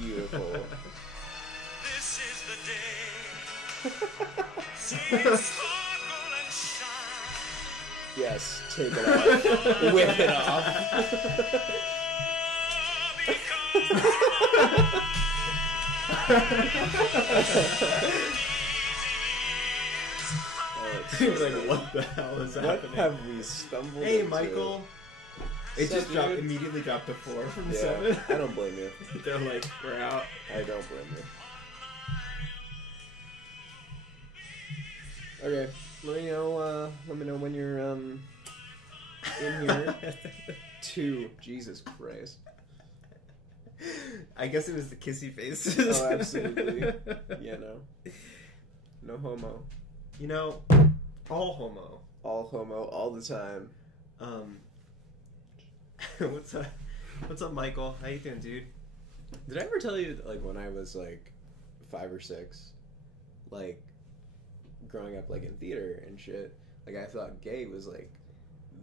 Beautiful. This is the day. See it sparkle and shine. Yes, take it off. Whip it off. He's like, what the hell is What happening? have we stumbled Hey, into? Michael. It What's just up, dropped, dude? immediately dropped to 4 from Yeah, 7. I don't blame you. They're like, we're out. I don't blame you. Okay, let me know when you're in here. 2. Jesus Christ. I guess it was the kissy faces. Oh, absolutely. Yeah, no homo. You know, all homo. All homo all the time. What's up? What's up, Michael? How you doing, dude? Did I ever tell you that, like, when I was like 5 or 6, like growing up like in theater and shit, like I thought gay was like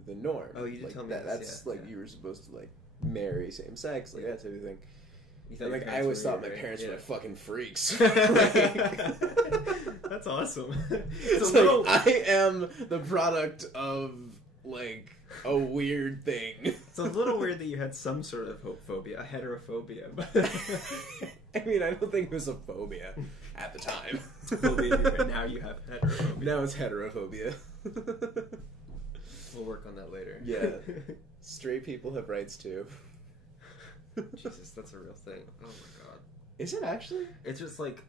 the norm. Oh, you did like, tell me that. this, That's yeah, like yeah. you were supposed to like marry same sex, like that type of thing. You thought And, your like I parents always were thought my weird, parents right? were like fucking freaks. That's awesome. It's like I am the product of like a weird thing. It's a little weird that you had some sort of phobia, a heterophobia, but I mean, I don't think it was a phobia at the time. phobia, but now you have heterophobia. Now it's heterophobia. We'll work on that later. Yeah. Straight people have rights too. Jesus, that's a real thing. Oh my god. Is it actually? It's just like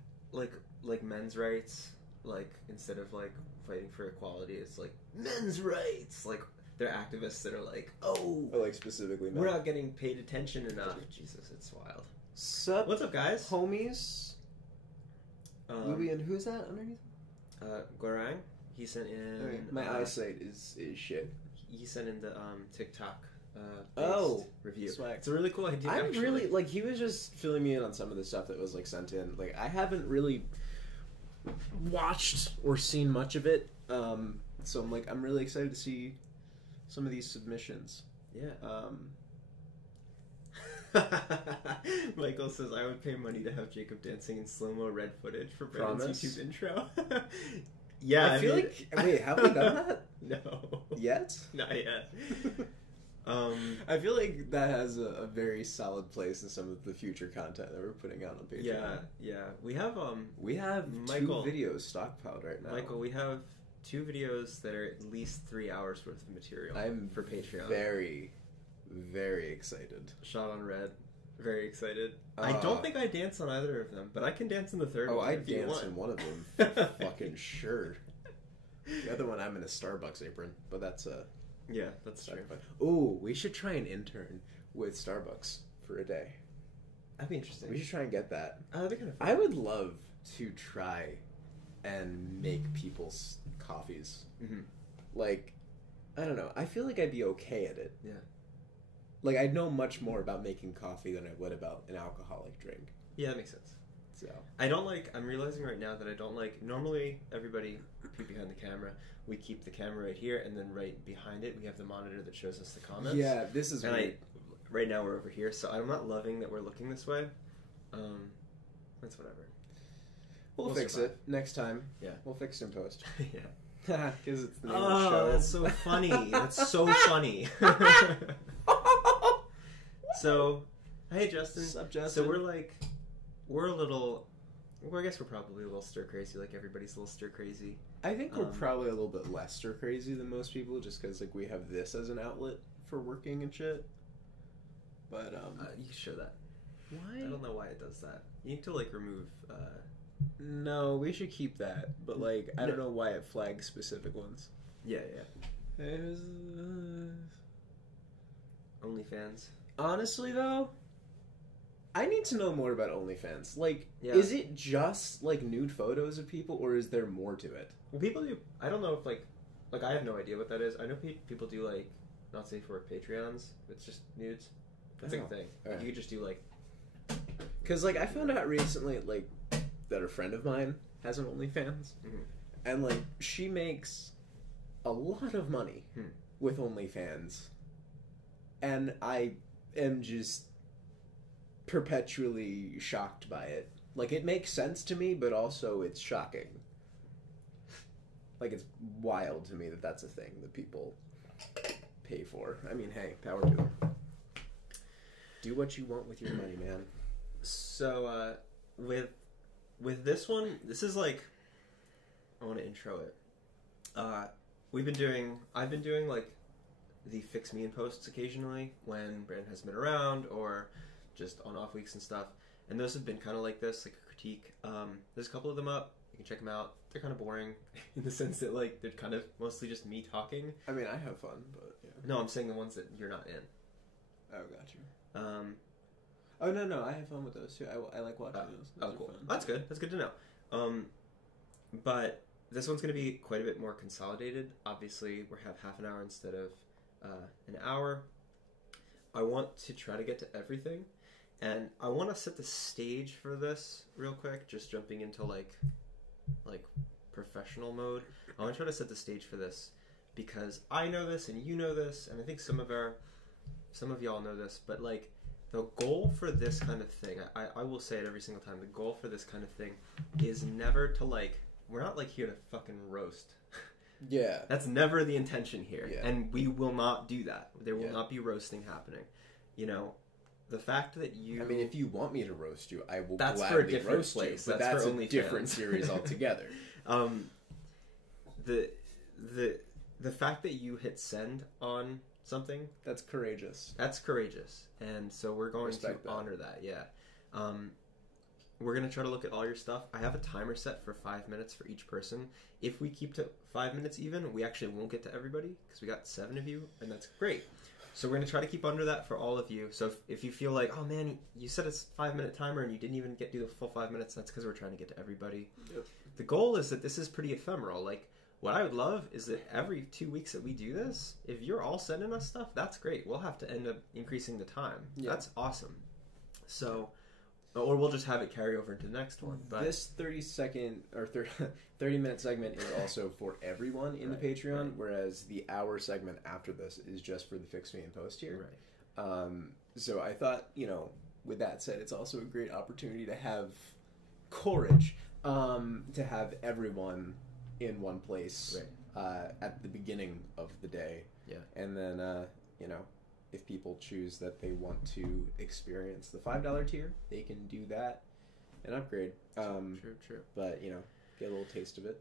men's rights. Like instead of like fighting for equality, it's like men's rights. Like they're activists that are like, oh, Or like specifically men. we're not getting paid attention enough. Jesus, it's wild. Sup, What's up, guys? homies? Louis, and who's that underneath? Gorang. He sent in. Okay, my eyesight is shit. He sent in the TikTok. Oh, review. swag. It's a really cool idea. I'm actually. really like he was just filling me in on some of the stuff that was like sent in. Like I haven't really watched or seen much of it, so I'm like I'm really excited to see some of these submissions. Yeah. Michael says, I would pay money to have Jacob dancing in slow-mo red footage for Brandon's Promise? YouTube intro. Yeah, I feel mean- like wait, have we done that No. yet? Not yet. I feel like that has a very solid place in some of the future content that we're putting out on Patreon. Yeah. We have, We have Michael- 2 videos stockpiled right now. Michael, we have 2 videos that are at least 3 hours worth of material I'm for Patreon. very, very excited. Shot on red. Very excited. I don't think I dance on either of them, but I can dance in the third Oh, one. I if you dance want. in one of them. For fucking sure. The other one, I'm in a Starbucks apron, but that's a Yeah, that's true. sacrifice. Ooh, we should try an intern with Starbucks for a day. That'd be interesting. We should try and get that. That'd be kind of fun. I would love to try and make people's coffees. Mhm. Like, I don't know. I feel like I'd be okay at it. Yeah. Like, I'd know much more about making coffee than I would about an alcoholic drink. Yeah, that makes sense. So, I don't like, I'm realizing right now that I don't like, normally everybody behind the camera, we keep the camera right here, and then right behind it we have the monitor that shows us the comments. yeah, this is And weird. right now we're over here, so I'm not loving that we're looking this way. That's whatever. We'll fix survive. it next time. Yeah. We'll fix it in post. Yeah. Because it's the name of the show. Oh, that's so funny. That's so funny. So, hey Justin. What's up, Justin? So we're a little, well, I guess we're probably a little stir crazy, like everybody's a little stir crazy. I think we're Um, probably a little bit less stir crazy than most people, just because like we have this as an outlet for working and shit. But You can show that. why? I don't know why it does that. You need to like remove. No, we should keep that. But like, I don't No. know why it flags specific ones. Yeah. OnlyFans. Honestly, though, I need to know more about OnlyFans. Like, Yeah. is it just like nude photos of people, or is there more to it? Well, people do. I don't know if like I have no idea what that is. I know people do like not safe for work Patreons. It's just nudes. That's like Oh, a thing. alright. You could just do like. Because like I found out recently, like that a friend of mine has an OnlyFans, Mhm. and like she makes a lot of money Hmm. with OnlyFans, and I am just perpetually shocked by it. Like, it makes sense to me, but also it's shocking. Like, it's wild to me that that's a thing that people pay for. I mean, hey, power to them. Do what you want with your money, man. So, with this one, this is like, I want to intro it. I've been doing like the Fix Me in posts occasionally when Brandon hasn't been around or just on off weeks and stuff. And those have been kind of like this, like a critique. There's a couple of them up. You can check them out. They're kind of boring in the sense that like they're kind of mostly just me talking. I mean, I have fun, but yeah. No, I'm saying the ones that you're not in. Oh, got you. Oh, no, I have fun with those too. I like watching those. Those are cool. fun. That's good. That's good to know. But this one's going to be quite a bit more consolidated. Obviously, we have half an hour instead of an hour. I want to try to get to everything. And I want to set the stage for this real quick, just jumping into like professional mode. I want to try to set the stage for this because I know this and you know this, and I think some of y'all know this, but like the goal for this kind of thing, I will say it every single time, the goal for this kind of thing is never to like, we're not like here to fucking roast. Yeah. That's never the intention here. Yeah. And we will not do that. There will Yeah. not be roasting happening. You know, the fact that you... I mean, if you want me to roast you, I will That's gladly for a different roast place. you, but That's that's for a OnlyFans. different series altogether. The fact that you hit send on something, That's courageous. that's courageous. And so we're going Respect to that. honor that, yeah. We're going to try to look at all your stuff. I have a timer set for 5 minutes for each person. If we keep to 5 minutes even, we actually won't get to everybody because we got 7 of you, and that's great. So we're going to try to keep under that for all of you. So if you feel like, oh man, you set a 5-minute timer and you didn't even do the full 5 minutes, that's because we're trying to get to everybody. Yep. The goal is that this is pretty ephemeral. Like, what I would love is that every 2 weeks that we do this, if you're all sending us stuff, that's great. We'll have to end up increasing the time. Yeah. That's awesome. So, or we'll just have it carry over into the next one. But This 30-second or 30-minute segment is also for everyone in Right, the Patreon, right. whereas the hour segment after this is just for the Fix Me and Post here. right. So I thought, with that said, it's also a great opportunity to have courage, to have everyone in one place at the beginning of the day. Yeah. And then, if people choose that they want to experience the $5 tier, they can do that and upgrade. True. But, get a little taste of it.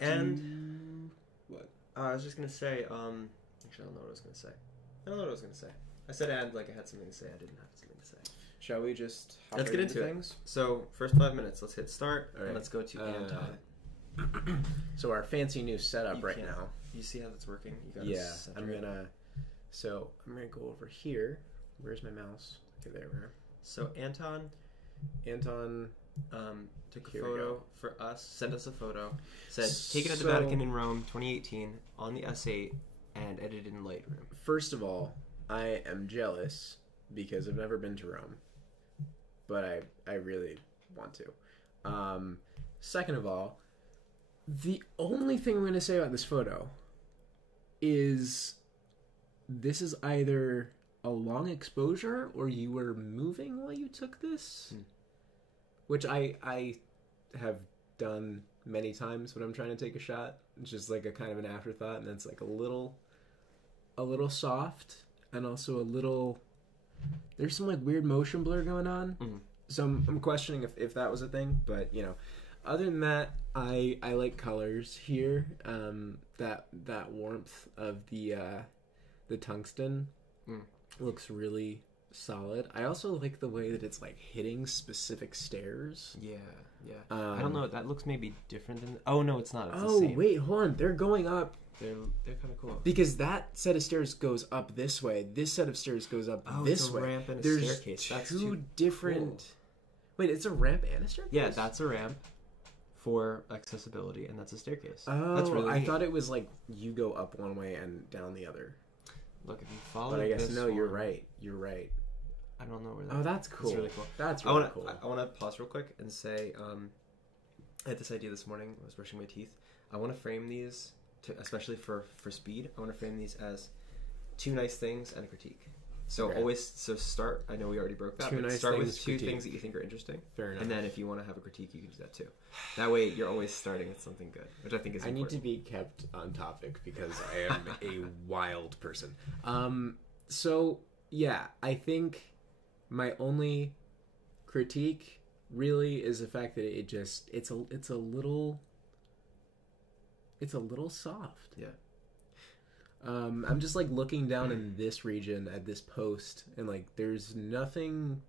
And What? I was just gonna say, actually, I don't know what I was gonna say. I don't know what I was gonna say. I said like I had something to say. I didn't have something to say. Shall we just hop Let's right get into it. things? So, first 5 minutes. Let's hit start, All and right. let's go to Anton. So our fancy new setup You right can't- now. You see how that's working? You gotta Yeah, center I'm it. gonna go over here. Where's my mouse? Okay, there we are. So Anton Anton. took a Here we photo go. for us. Sent us a photo. Said taken at the So- Vatican in Rome, 2018, on the S8, and edited in Lightroom. First of all, I am jealous because I've never been to Rome, but I really want to. Second of all, the only thing I'm going to say about this photo is this is either a long exposure or you were moving while you took this, which I have done many times when I'm trying to take a shot. It's just like a kind of an afterthought, and it's like a little soft and also a little, there's some like weird motion blur going on. Mhm. So I'm questioning if that was a thing, but other than that, I like colors here. That warmth of the tungsten looks really solid. I also like the way that it's like hitting specific stairs. Yeah. I don't know. That looks maybe different than. Oh no, it's not. It's the Oh same. wait, hold on. They're going up They're kind of cool. because that set of stairs goes up this way. This set of stairs goes up Oh, this it's a way. ramp and a There's staircase. That's two too different. cool. Wait, it's a ramp and a staircase. Yeah, that's a ramp for accessibility, and that's a staircase. Oh, That's really I neat. thought it was like you go up one way and down the other. Look, if you follow But I guess this no, you're one- right. You're right. I don't know where that. Oh, that's cool. It's really cool. That's I really want to. cool. I want to pause real quick and say, I had this idea this morning. I was brushing my teeth. I want to frame these especially for speed, I want to frame these as 2 nice things and a critique. So Okay. start. I know we already broke that. 2 But nice start with things, 2 critique. things that you think are interesting, Fair enough. and then if you want to have a critique, you can do that too. That way, you're always starting with something good, which I think is I need important. to be kept on topic because I am a wild person. So yeah, I think my only critique really is the fact that it's a little soft. Yeah. I'm just like looking down in this region at this post, and like there's nothing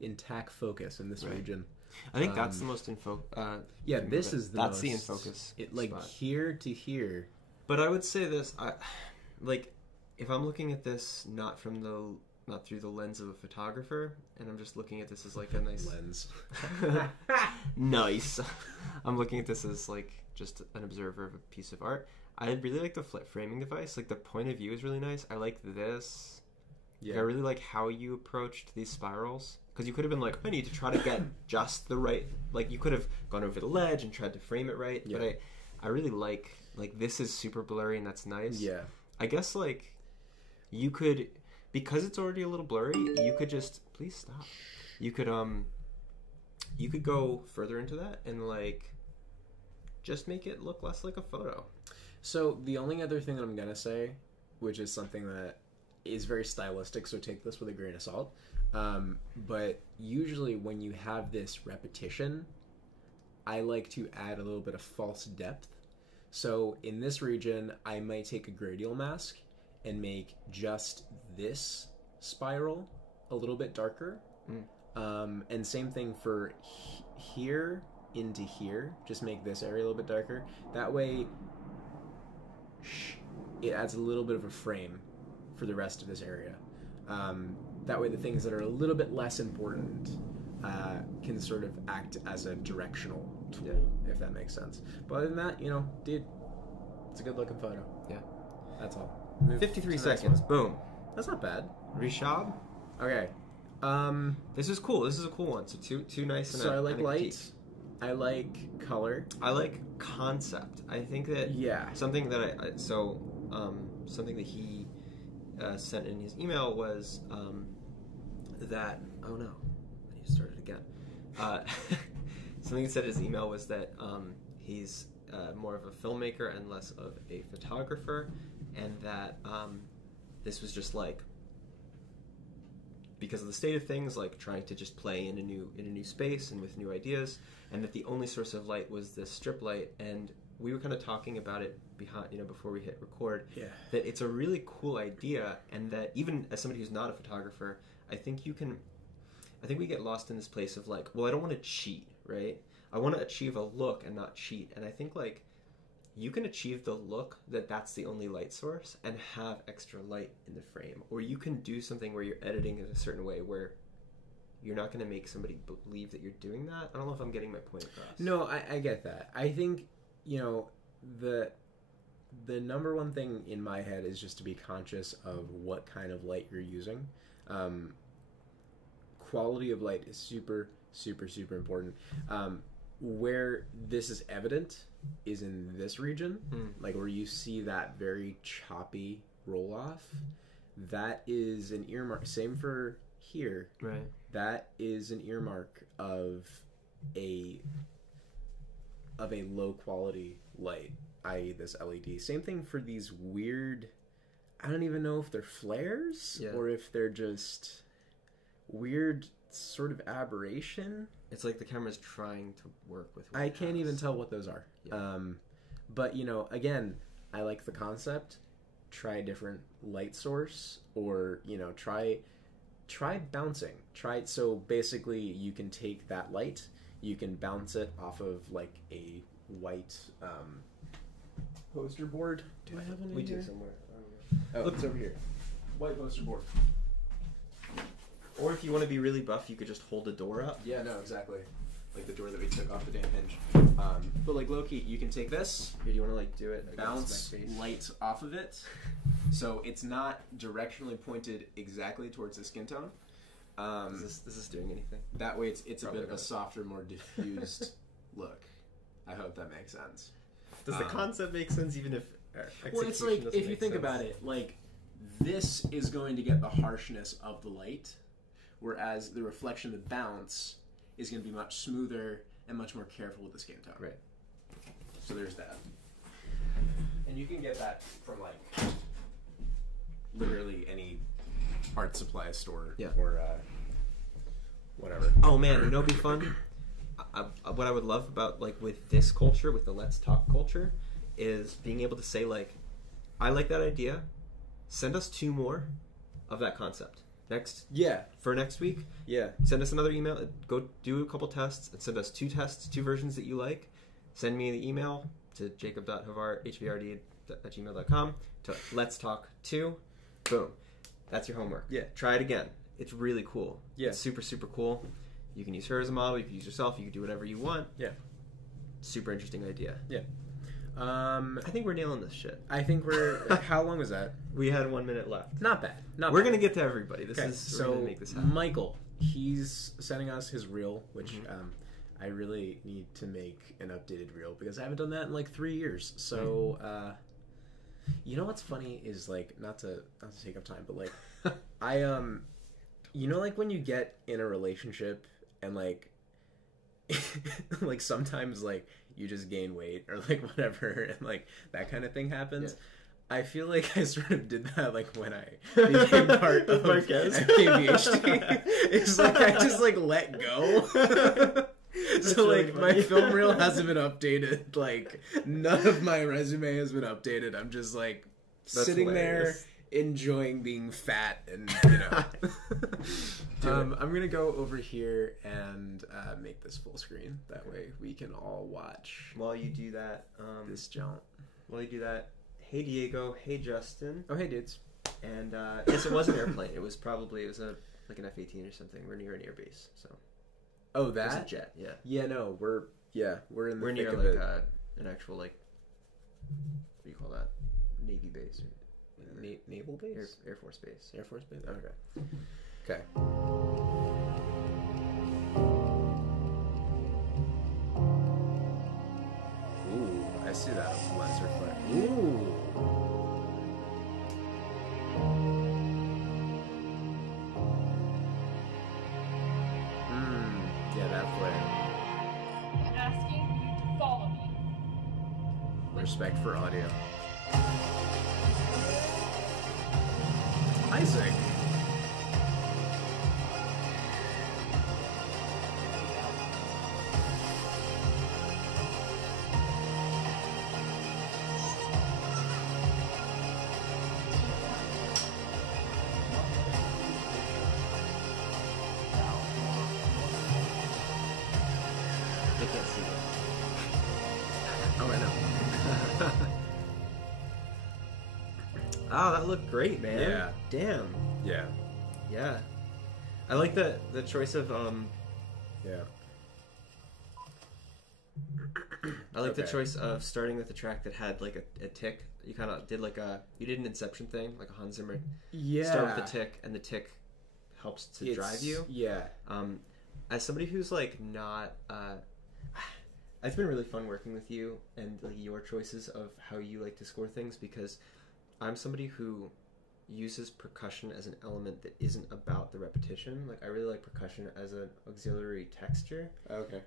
in tack focus in this Right. region. I think that's the most info. Yeah, this is the that's most, the in focus. It like spot. here to here. But I would say this, like, if I'm looking at this not through the lens of a photographer, and I'm just looking at this as like a nice Lens. nice. I'm looking at this as like just an observer of a piece of art. I really like the flip framing device. Like the point of view is really nice. I like this. Yeah. Like, I really like how you approached these spirals. Because you could have been like, I need to try to get just the right... Like, you could have gone over the ledge and tried to frame it right. Yeah. But I really like this is super blurry and that's nice. Yeah. I guess, like, you could... Because it's already a little blurry, you could just... Please stop. You could go further into that and, like, just make it look less like a photo. So the only other thing that I'm gonna say, which is something that is very stylistic, so take this with a grain of salt. But usually when you have this repetition, I like to add a little bit of false depth. So in this region, I might take a gradial mask and make just this spiral a little bit darker. And same thing for here into here. Just make this area a little bit darker. That way, it adds a little bit of a frame for the rest of this area. That way the things that are a little bit less important can sort of act as a directional tool, if that makes sense. But other than that, dude, it's a good looking photo. Yeah. That's all. 53 to the next seconds. one. Boom. That's not bad. Rishab. Okay. This is cool. This is a cool one. So two nice and So I like and a light. critique. I like color. I like concept. I think that Yeah. something that something that he sent in his email was that oh no, I need to start it again. Something he said in his email was that he's more of a filmmaker and less of a photographer, and that this was just like because of the state of things, like trying to just play in a new space and with new ideas, and that the only source of light was this strip light. And we were kind of talking about it before we hit record. Yeah. That it's a really cool idea, and that even as somebody who's not a photographer, I think we get lost in this place of like, well, I don't want to cheat, right? I want to achieve a look and not cheat. And I think like you can achieve the look that's the only light source and have extra light in the frame. Or you can do something where you're editing in a certain way where you're not going to make somebody believe that you're doing that. I don't know if I'm getting my point across. No, I get that. I think, the number one thing in my head is just to be conscious of what kind of light you're using. Quality of light is super, super, super important. Where this is evident is in this region, like where you see that very choppy roll off. That is an earmark. Same for here. Right. That is an earmark of a low quality light, i.e. this LED. Same thing for these weird, I don't even know if they're flares or if they're just weird sort of aberration. It's like the camera's trying to work with what I it can't has. even tell what those are. Yeah. But again, I like the concept. Try a different light source, or try bouncing. So basically you can take that light, you can bounce it off of like a white poster board. Do I have one in We here? do somewhere. Oh, it's over here. White poster board. Or if you want to be really buff, you could just hold a door up. Yeah, no, exactly. Like the door that we took off the damn hinge. But like low-key, you can take this, Here, do you want to like do it against bounce my face? light off of it, so it's not directionally pointed exactly towards the skin tone. Is this doing anything? That way, it's a Probably bit of a not. softer, more diffused look. I hope that makes sense. Does the concept make sense even if Well, it's execution like doesn't if you make think sense. about it, like this is going to get the harshness of the light, whereas the reflection, the bounce, is going to be much smoother and much more careful with the skin tone. Right. So there's that. And you can get that from like literally any art supply store Yeah. or whatever. Oh man, you know what'd be fun? What I would love about like with this culture, with the Let's Talk culture, is being able to say like, I like that idea. Send us 2 more of that concept. Yeah. For next week, Yeah. send us another email. Go do a couple tests and send us 2 tests, 2 versions that you like. Send me the email to jacob.havar@hvrd@gmail.com to Let's Talk 2. Boom. That's your homework. Yeah. Try it again. It's really cool. Yeah. It's super, super cool. You can use her as a model. You can use yourself. You can do whatever you want. Yeah. Super interesting idea. I I think we're nailing this shit. think we're. How long was that? We had 1 minute left. Not bad. Not We're bad. gonna get to everybody. This Okay, is we're gonna so make this happen. Michael, he's sending us his reel, which I really need to make an updated reel because I haven't done that in like 3 years. So, you know what's funny is like not to take up time, but like I you know like when you get in a relationship and like like sometimes like you just gain weight or like whatever and like that kind of thing happens. Yeah. I feel like I sort of did that like when I became part of Marquez. FKBHD. It's like I just like let go. So really like my funny. film reel hasn't been updated. Like none of my resume has been updated. I'm just like That's sitting hilarious. there enjoying being fat and you know. I'm gonna go over here and make this full screen. That way we can all watch While you do that, this jaunt. Hey Diego, hey Justin, Oh hey dudes. and yes, it was an airplane. It was like an F-18 or something. We're near an air base, so Oh it was a that? jet. Yeah, Yeah, no, we're in the we're thick near of like it. an actual like what do you call that? Navy base or Naval base? Air Force base. Air Force base? Okay. Okay. Ooh, I see that lens reflect. Ooh. Yeah, that flare. I'm asking you to follow me. Respect for audio. Isaac. They can't see it. Oh, I know. Oh, that looked great, man. Yeah. Damn. Yeah. Yeah. I like the choice of Yeah. I like the Okay. choice of starting with a track that had like a tick. You kind of did you did an Inception thing, like a Hans Zimmer. Yeah. Start with the tick, and the tick helps to drive you. Yeah. As somebody who's like not, it's been really fun working with you and like your choices of how you like to score things, because I'm somebody who uses percussion as an element that isn't about the repetition. Like I really like percussion as an auxiliary texture. Okay.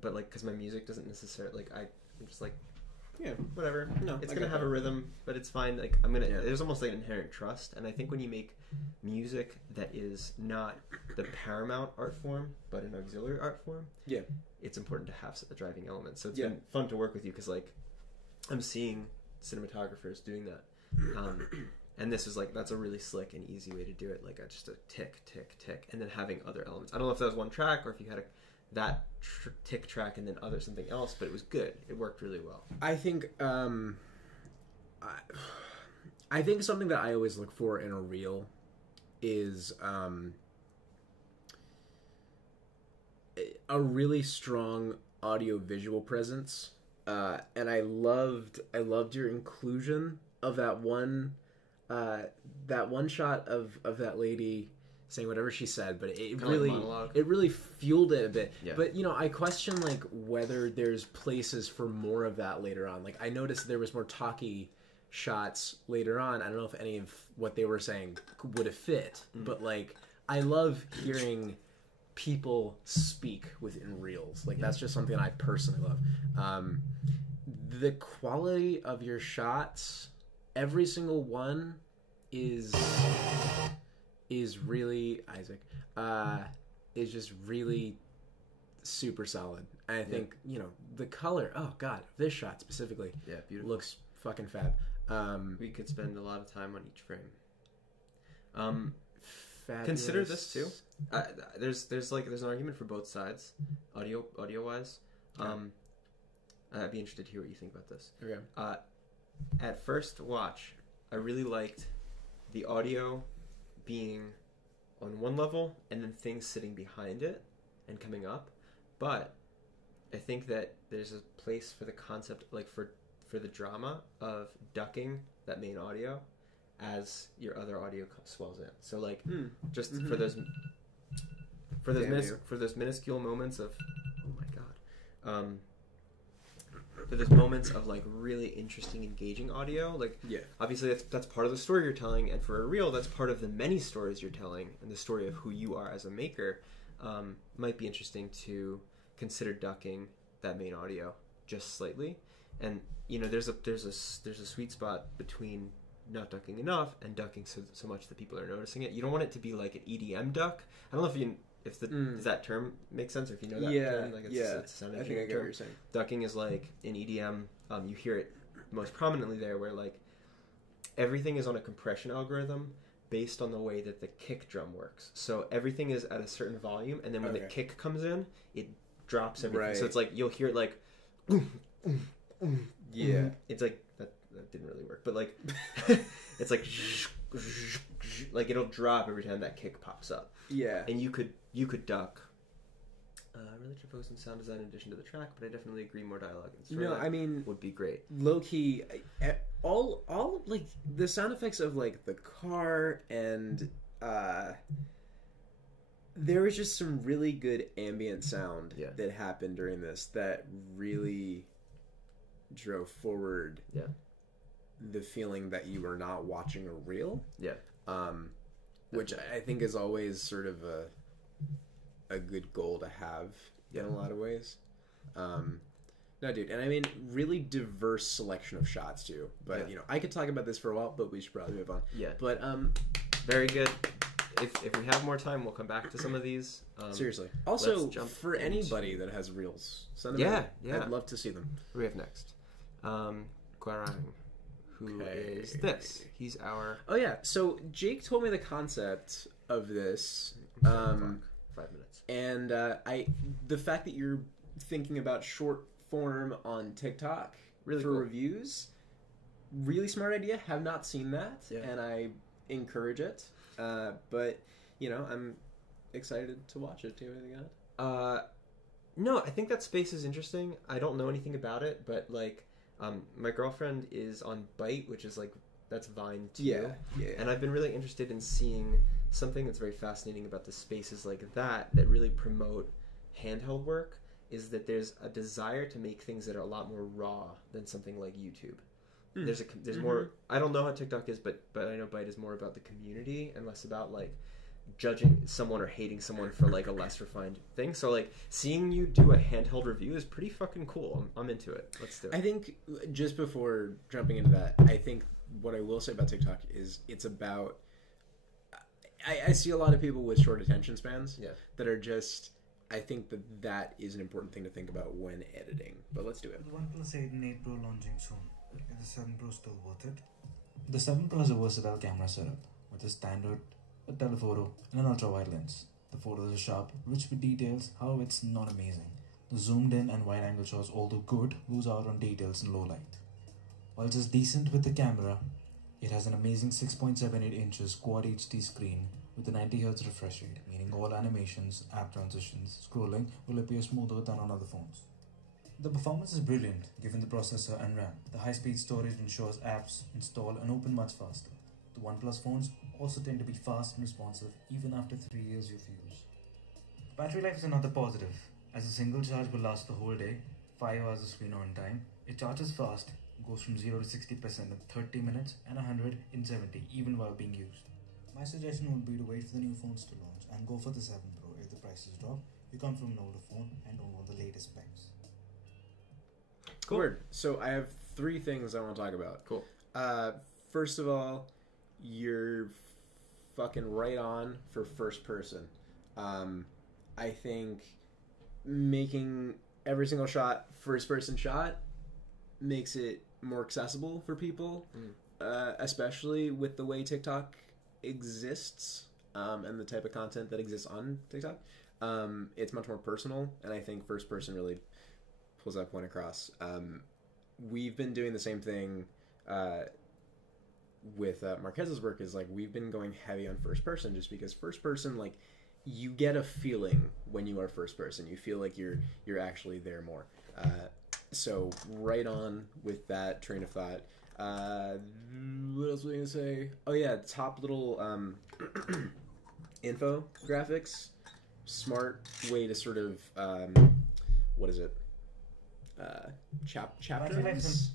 But like, because my music doesn't necessarily like I'm just like, Yeah. whatever. No, It's I gonna get have that. a rhythm, but it's fine. Like Yeah. there's almost like an inherent trust, and I think when you make music that is not the paramount art form but an auxiliary art form, Yeah. it's important to have a driving element. So it's Yeah. been fun to work with you, because like I'm seeing cinematographers doing that, and this is like, that's a really slick and easy way to do it. Like just a tick, tick, tick, and then having other elements. I don't know if that was one track or if you had that tick track and then something else, but it was good. It worked really well. I think I think something that I always look for in a reel is a really strong audio visual presence. And I loved your inclusion of that one shot of that lady saying whatever she said, but it Kinda like really monologue. it really fueled it a bit. Yeah. But I question like whether there's places for more of that later on. Like I noticed there was more talky shots later on. I don't know if any of what they were saying would have fit, but like I love hearing people speak within reels. Like that's just something I personally love. The quality of your shots, every single one is really Isaac is just really super solid. And I think the color, oh god, this shot specifically Yeah, beautiful. looks fucking fab. We could spend a lot of time on each frame. Fabulous. Consider this too. There's an argument for both sides, audio wise. I'd be interested to hear what you think about this. Okay. At first watch, I really liked the audio being on one level and then things sitting behind it and coming up. But I think that there's a place for the concept, like for the drama of ducking that main audio as your other audio swells in. So like just for those for those minuscule moments of oh my god. For those moments of like really interesting, engaging audio, like obviously that's part of the story you're telling, and for a reel, that's part of the many stories you're telling, and the story of who you are as a maker. Might be interesting to consider ducking that main audio just slightly, and there's a sweet spot between not ducking enough and ducking so much that people are noticing it. You don't want it to be like an EDM duck. I don't know if does that term make sense, or if you know that term? Like it's a sound I think I get term. what you're saying. Ducking is like in EDM, you hear it most prominently there, where like everything is on a compression algorithm based on the way that the kick drum works. So everything is at a certain volume, and then when the kick comes in, it drops everything. Right. So it's like you'll hear it like, Yeah. it's like that didn't really work, but like it's like it'll drop every time that kick pops up. Yeah. And you could duck. Really should focus on sound design in addition to the track, but I definitely agree more dialogue and story I mean, would be great. low key, all like the sound effects of like the car and there was just some really good ambient sound that happened during this that really drove forward the feeling that you were not watching a reel. Yeah. Which I think is always sort of a good goal to have in a lot of ways. No, dude, and I mean, really diverse selection of shots too. But I could talk about this for a while, but we should probably move on. Yeah. But very good. If we have more time, we'll come back to some of these. Seriously. Also, let's jump for into- anybody that has reels, send them in. yeah. I'd love to see them. Who do we have next? Guarang. Who is this? He's our... Oh yeah, so Jake told me the concept of this. 5 minutes. And the fact that you're thinking about short form on TikTok Really for cool. reviews, really smart idea. Have not seen that, and I encourage it. But I'm excited to watch it. Do you have anything on it? No, I think that space is interesting. I don't know anything about it, but like, my girlfriend is on Byte, which is like, that's Vine too. Yeah. And I've been really interested in seeing something that's very fascinating about the spaces like that really promote handheld work, is that there's a desire to make things that are a lot more raw than something like YouTube. There's more. I don't know how TikTok is, but I know Byte is more about the community and less about like judging someone or hating someone for like a less refined thing. So like seeing you do a handheld review is pretty fucking cool. I'm into it. Let's do it. I think just before jumping into that, I think what I will say about TikTok is it's about. I see a lot of people with short attention spans that are just. I think that is an important thing to think about when editing. But let's do it. The OnePlus 8 and 8 Pro launching soon. Is the 7 Pro still worth it? The 7 Pro has a versatile camera setup with a standard, a telephoto, and an ultra-wide lens. The photos are sharp, rich with details, however it's not amazing. The zoomed in and wide angle shots, although good, lose out on details in low light. While just decent with the camera, it has an amazing 6.78 inches Quad HD screen with a 90Hz refresh rate, meaning all animations, app transitions, scrolling will appear smoother than on other phones. The performance is brilliant given the processor and RAM. The high-speed storage ensures apps install and open much faster. The OnePlus phones also tend to be fast and responsive even after 3 years of use. Battery life is another positive, as a single charge will last the whole day, 5 hours of screen on time. It charges fast, goes from 0 to 60% in 30 minutes and 100 in 70 even while being used. My suggestion would be to wait for the new phones to launch and go for the 7 Pro if the prices drop. You come from an older phone and don't want the latest specs. Cool. Word. So I have 3 things I want to talk about. Cool. First of all, you're fucking right on for first person. I think making every single shot first person shot makes it more accessible for people, especially with the way TikTok exists and the type of content that exists on TikTok. It's much more personal, and I think first person really pulls that point across. We've been doing the same thing with Marquez's work. Is like we've been going heavy on first person just because first person, like, you get a feeling when you are first person. You feel like you're actually there more. So right on with that train of thought. What else was I gonna say? Oh yeah, top little infographics. Smart way to sort of what is it? Chapters.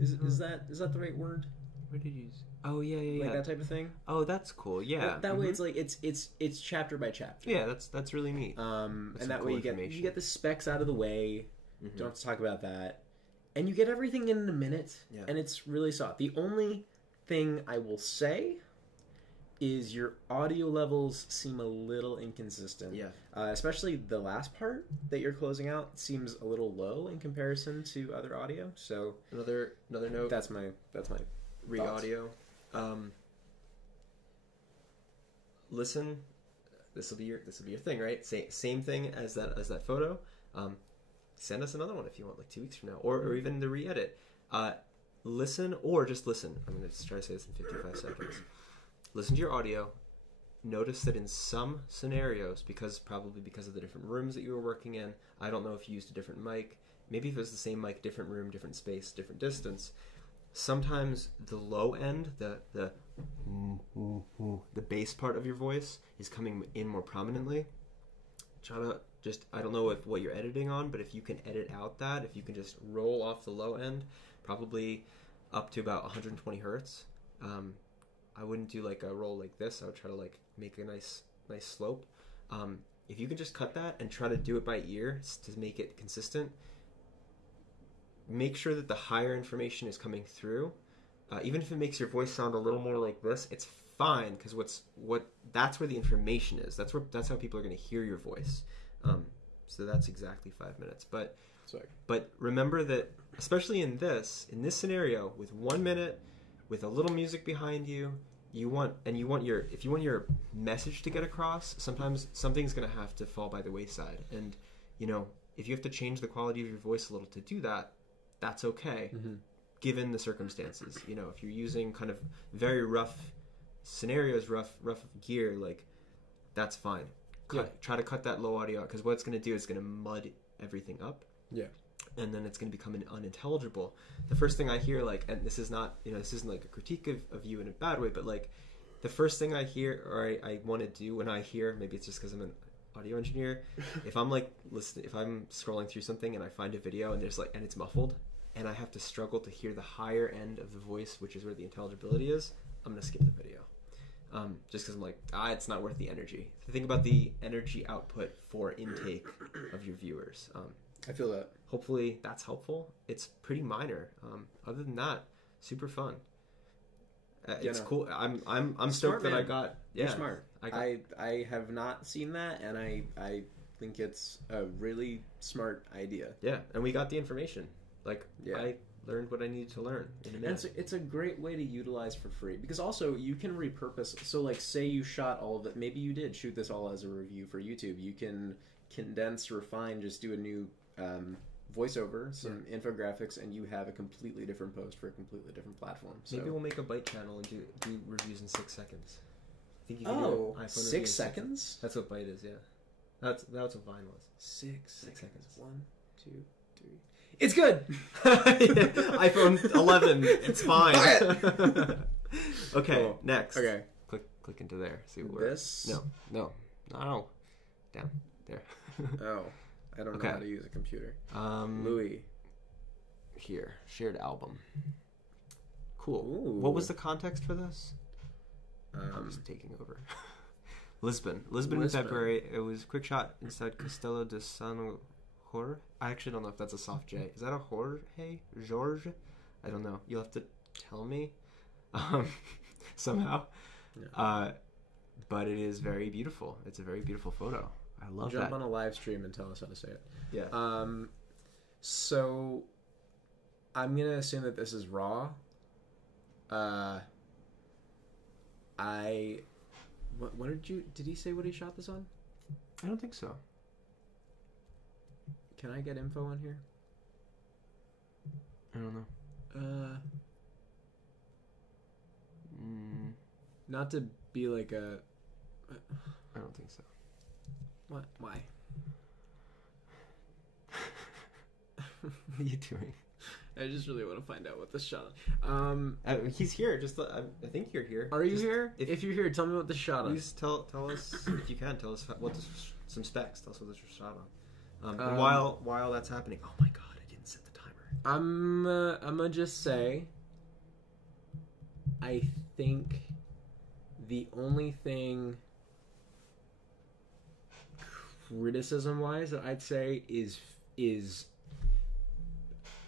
Is that the right word? What did you use? Oh yeah. Like that type of thing. Oh, that's cool. Yeah. That way, it's like it's chapter by chapter. Yeah, that's really neat. And that way you get the specs out of the way. Mm-hmm. Don't have to talk about that, and you get everything in a minute. Yeah. And it's really soft. The only thing I will say is your audio levels seem a little inconsistent. Yeah. Especially the last part that you're closing out seems a little low in comparison to other audio. So Another note. that's my Re-audio. Listen. This will be your thing, right? Same thing as that photo. Send us another one if you want, like 2 weeks from now, or even the re-edit. Listen, or just listen. I'm going to try to say this in 55 seconds. Listen to your audio. Notice that in some scenarios, probably because of the different rooms that you were working in, I don't know if you used a different mic. Maybe if it was the same mic, different room, different space, different distance. Sometimes the low end, the bass part of your voice is coming in more prominently. Try to just, I don't know what you're editing on, but if you can edit out that, if you can just roll off the low end, probably up to about 120 hertz. I wouldn't do like a roll like this. I would try to like make a nice slope. If you can just cut that and try to do it by ear to make it consistent, make sure that the higher information is coming through. Even if it makes your voice sound a little more like this, it's fine, because that's where the information is. That's how people are going to hear your voice. So that's exactly 5 minutes. But remember that, especially in this scenario, with 1 minute, with a little music behind you, if you want your message to get across, sometimes something's going to have to fall by the wayside. And if you have to change the quality of your voice a little to do that, that's okay, given the circumstances. If you're using kind of very rough scenarios, rough gear, like, that's fine. Try to cut that low audio out, because what it's going to do is going to mud everything up. Yeah. And then it's going to become unintelligible. The first thing I hear, like, and this is not, this isn't like a critique of you in a bad way, but like, the first thing I hear, or I want to do when I hear, maybe it's just because I'm an audio engineer, if I'm like listening, if I'm scrolling through something and I find a video and and it's muffled, and I have to struggle to hear the higher end of the voice, which is where the intelligibility is, I'm going to skip the video. Just because I'm like, it's not worth the energy. Think about the energy output for intake of your viewers. I feel that. Hopefully that's helpful. It's pretty minor. Other than that, super fun. It's cool. I'm stoked that I got. Yeah, you're smart. I have not seen that, and I think it's a really smart idea. Yeah, and we got the information. Like, yeah. I learned what I needed to learn in a minute. And it's a great way to utilize for free, because also you can repurpose. So like, say you shot all of it, maybe you did shoot this all as a review for YouTube. You can condense, refine, just do a new voiceover, some infographics, and you have a completely different post for a completely different platform. So maybe we'll make a Byte channel and do reviews in 6 seconds. I think you can do iPhone 6 seconds? That's what Byte is, yeah. That's what Vine was. 6 seconds. 1, 2, 3. It's good. iPhone 11. It's fine. Okay, Cool. next. Okay. Click into there. See what we're... This. No. Down. There. Oh, I don't Okay. know how to use a computer. Um, Louis. Here. Shared album. Cool. Ooh. What was the context for this? I'm just taking over. Lisbon in Lisbon. February. It was quick shot inside Castelo de San Jorge. I actually don't know if that's a soft J. Is that a Jorge? George? I don't know. You'll have to tell me somehow. Yeah. But it is very beautiful. It's a very beautiful photo. I love Jump that. on a live stream and tell us how to say it. Yeah. So I'm gonna assume that this is raw. What did he say what he shot this on? I don't think so. Can I get info on here? I don't know. Not to be like a I don't think so. what? Why? What are you doing? I just really want to find out what this shot. He's here. Just I think you're here. Are you Just- here? If you're here, tell me what this shot on. Please tell us if you can. Tell us what this, some specs. Tell us what this was shot on. And while that's happening, oh my god, I didn't set the timer. I'm gonna just say, I think the only thing criticism-wise that I'd say is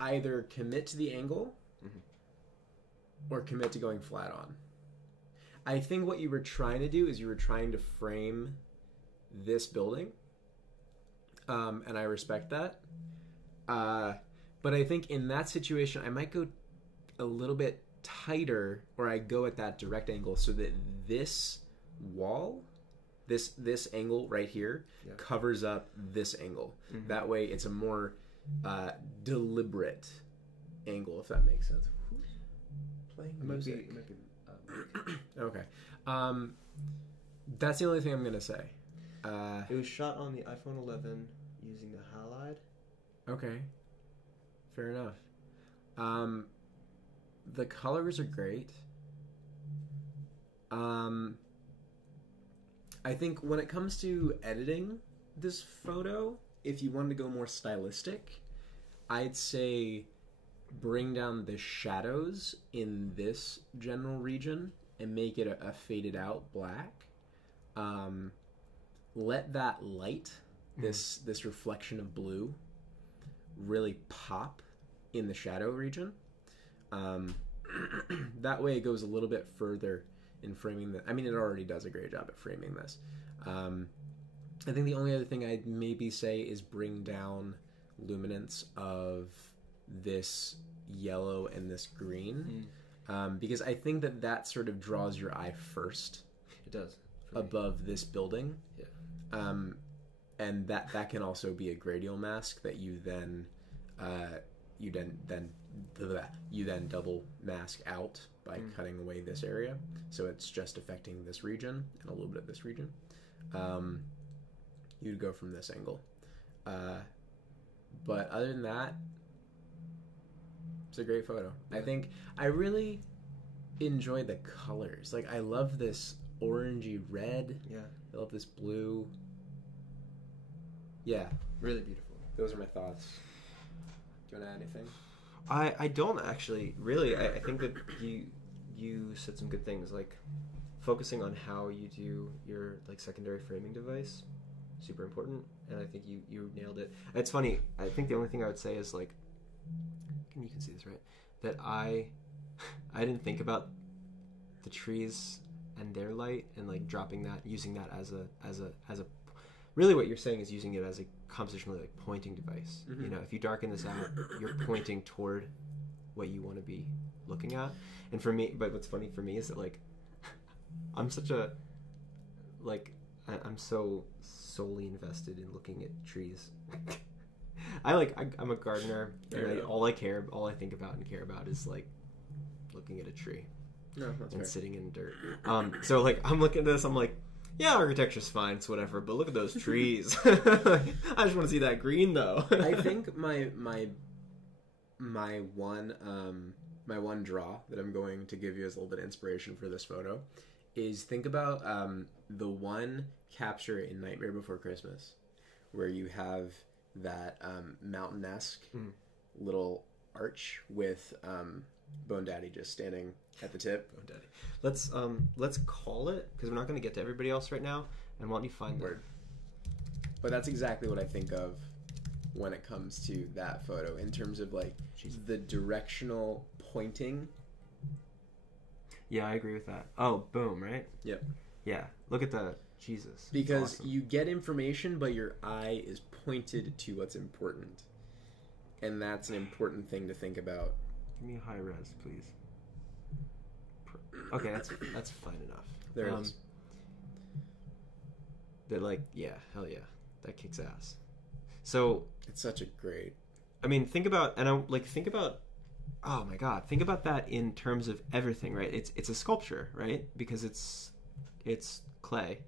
either commit to the angle or commit to going flat on. I think what you were trying to do is you were trying to frame this building, and I respect that. But I think in that situation, I might go a little bit tighter, or I go at that direct angle so that this wall, this angle right here, covers up this angle. That way, it's a more deliberate angle, if that makes sense. Playing music. Okay. That's the only thing I'm gonna say. It was shot on the iPhone 11 using the halide. Okay. Fair enough. The colors are great. I think when it comes to editing this photo, if you wanted to go more stylistic, I'd say bring down the shadows in this general region and make it a faded out black. Let that light, this reflection of blue, really pop in the shadow region. That way it goes a little bit further in framing the... I mean, it already does a great job at framing this. I think the only other thing I'd maybe say is bring down luminance of this yellow and this green. Because I think that sort of draws your eye first. It does. Above this building. Yeah. And that can also be a gradial mask that you then double mask out by cutting away this area, so it's just affecting this region and a little bit of this region. You'd go from this angle, but other than that, it's a great photo. I think I really enjoyed the colors. Like, I love this orangey red. Yeah. I love this blue. Yeah, Really beautiful. those are my thoughts. Do you want to add anything? I don't actually. Really, I think that you said some good things, like focusing on how you do your like secondary framing device, super important, and I think you nailed it. It's funny. I think the only thing I would say is like, you can see this, right? That I didn't think about the trees and their light and like dropping that, using that as a really what you're saying is using it as a compositional like pointing device. You know, if you darken this out, you're pointing toward what you want to be looking at. And for me, but what's funny for me is that like I'm such a like I'm so solely invested in looking at trees. I'm a gardener, and all I think about and care about is like looking at a tree. No, that's and fair. sitting in dirt. So like I'm looking at this, I'm like, yeah, architecture's fine, it's whatever, but look at those trees. I just want to see that green though. I think my one my one draw that I'm going to give you as a little bit of inspiration for this photo is think about the one capture in Nightmare Before Christmas where you have that mountain-esque little arch with Bone Daddy just standing at the tip. Bone Daddy. Let's call it, because we're not going to get to everybody else right now, and why don't you find Word. But that's exactly what I think of when it comes to that photo in terms of like the directional pointing. Yeah, I agree with that. Oh, boom, right? Yep. Yeah, look at the Jesus. Because awesome. you get information, but your eye is pointed to what's important. And that's an important thing to think about. Give me a high res, please. Okay, that's fine enough. There it is. They're like, yeah, hell yeah, that kicks ass. So It's such a great... I mean, think about oh my god, think about that in terms of everything, right? It's a sculpture, right? Because it's clay,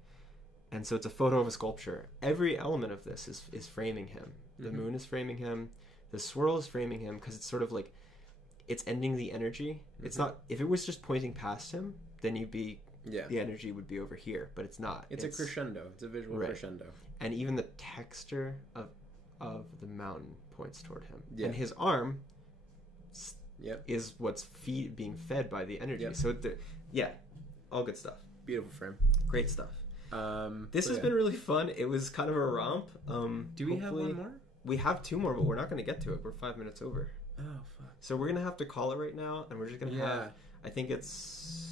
and so it's a photo of a sculpture. Every element of this is framing him. The moon is framing him. The swirl is framing him, because it's sort of like it's ending the energy. It's not. If it was just pointing past him, then the energy would be over here, but it's not. It's a crescendo. It's a visual crescendo. And even the texture of the mountain points toward him. Yeah. And his arm Yep. is what's being fed by the energy. Yep. So, all good stuff. Beautiful frame. Great stuff. This So has been really fun. It was kind of a romp. Do we have one more? We have two more, but we're not going to get to it. We're 5 minutes over. Oh, fuck. So we're going to have to call it right now, and we're just going to have, I think it's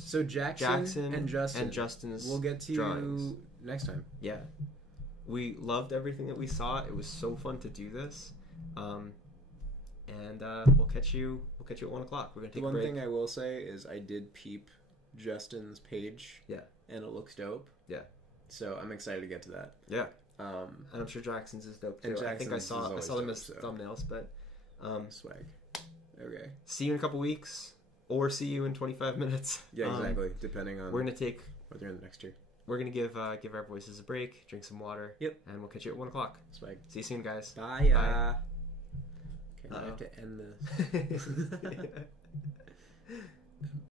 So Jackson and Justin's we'll get to drawings. you next time. Yeah. We loved everything that we saw. It was so fun to do this. And we'll catch you at 1 o'clock. We're going to The take a one break. thing I will say is I did peep Justin's page. Yeah. And it looks dope. Yeah. So I'm excited to get to that. Yeah. And And I'm sure Jackson's is dope too. And I think I Jackson's saw is I always saw them dope, as so. thumbnails, but swag. Okay. see you in a couple weeks, or see you in 25 minutes. Yeah, exactly. Depending on We're gonna take. whether you're in the next year. We're gonna give our voices a break, drink some water. Yep. And we'll catch you at 1 o'clock. Swag. See you soon, guys. Bye. Bye. Okay, now I have to end this.